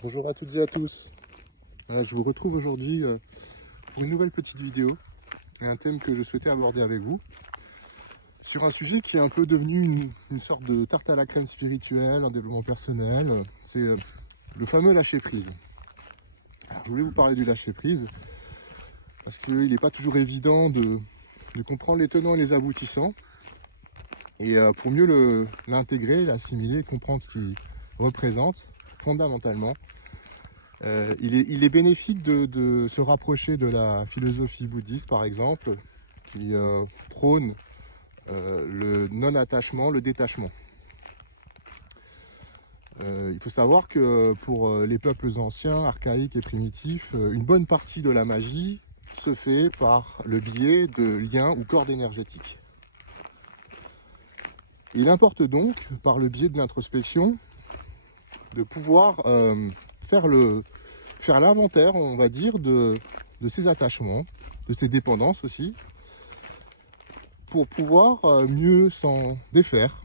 Bonjour à toutes et à tous. Je vous retrouve aujourd'hui pour une nouvelle petite vidéo et un thème que je souhaitais aborder avec vous sur un sujet qui est un peu devenu une sorte de tarte à la crème spirituelle en développement personnel. C'est le fameux lâcher prise. Alors, je voulais vous parler du lâcher prise parce qu'il n'est pas toujours évident de comprendre les tenants et les aboutissants, et pour mieux l'intégrer, l'assimiler, comprendre ce qu'il représente fondamentalement. Il est bénéfique de se rapprocher de la philosophie bouddhiste, par exemple, qui prône le non-attachement, le détachement. Il faut savoir que pour les peuples anciens, archaïques et primitifs, une bonne partie de la magie se fait par le biais de liens ou cordes énergétiques. Il importe donc, par le biais de l'introspection, de pouvoir faire l'inventaire, on va dire, de ses attachements, de ses dépendances aussi, pour pouvoir mieux s'en défaire,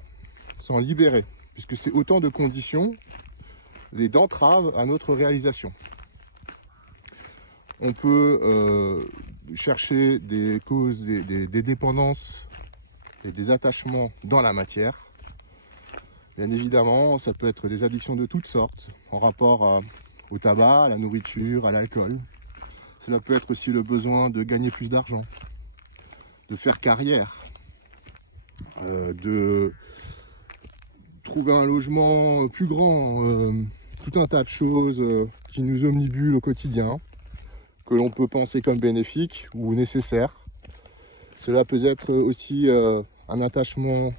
s'en libérer, puisque c'est autant de conditions et d'entraves à notre réalisation. On peut chercher des causes, des dépendances et des attachements dans la matière. Bien évidemment, ça peut être des addictions de toutes sortes, en rapport au tabac, à la nourriture, à l'alcool. Cela peut être aussi le besoin de gagner plus d'argent, de faire carrière, de trouver un logement plus grand, tout un tas de choses qui nous omnibulent au quotidien, que l'on peut penser comme bénéfiques ou nécessaires. Cela peut être aussi un attachement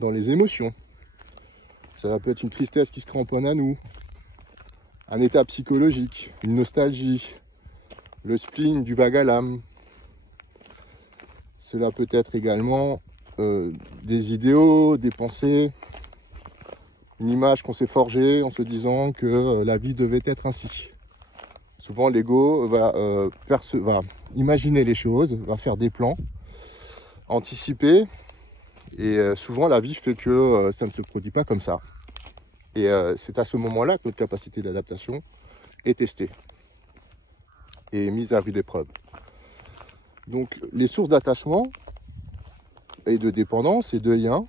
dans les émotions. Ça peut être une tristesse qui se cramponne à nous, un état psychologique, une nostalgie, le spleen du vague à l'âme. Cela peut être également des idéaux, des pensées, une image qu'on s'est forgée en se disant que la vie devait être ainsi. Souvent l'ego va imaginer les choses, va faire des plans, anticiper, et souvent la vie fait que ça ne se produit pas comme ça. Et c'est à ce moment-là que notre capacité d'adaptation est testée et mise à rude épreuve. Donc les sources d'attachement et de dépendance et de liens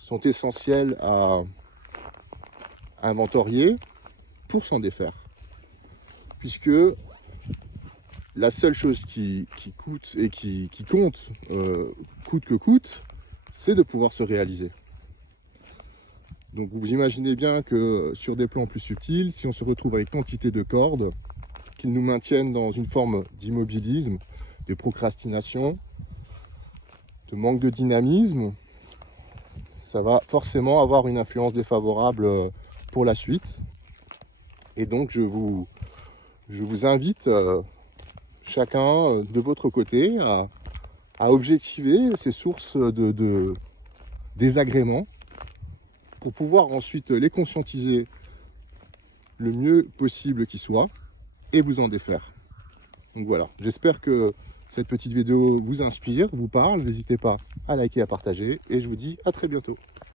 sont essentielles à inventorier pour s'en défaire. Puisque la seule chose qui coûte et qui compte, coûte que coûte, c'est de pouvoir se réaliser. Donc vous imaginez bien que sur des plans plus subtils, si on se retrouve avec quantité de cordes qui nous maintiennent dans une forme d'immobilisme, de procrastination, de manque de dynamisme, ça va forcément avoir une influence défavorable pour la suite. Et donc je vous invite chacun de votre côté à objectiver ces sources de désagréments pour pouvoir ensuite les conscientiser le mieux possible qui soit et vous en défaire. Donc voilà, j'espère que cette petite vidéo vous inspire, vous parle. N'hésitez pas à liker, à partager, et je vous dis à très bientôt.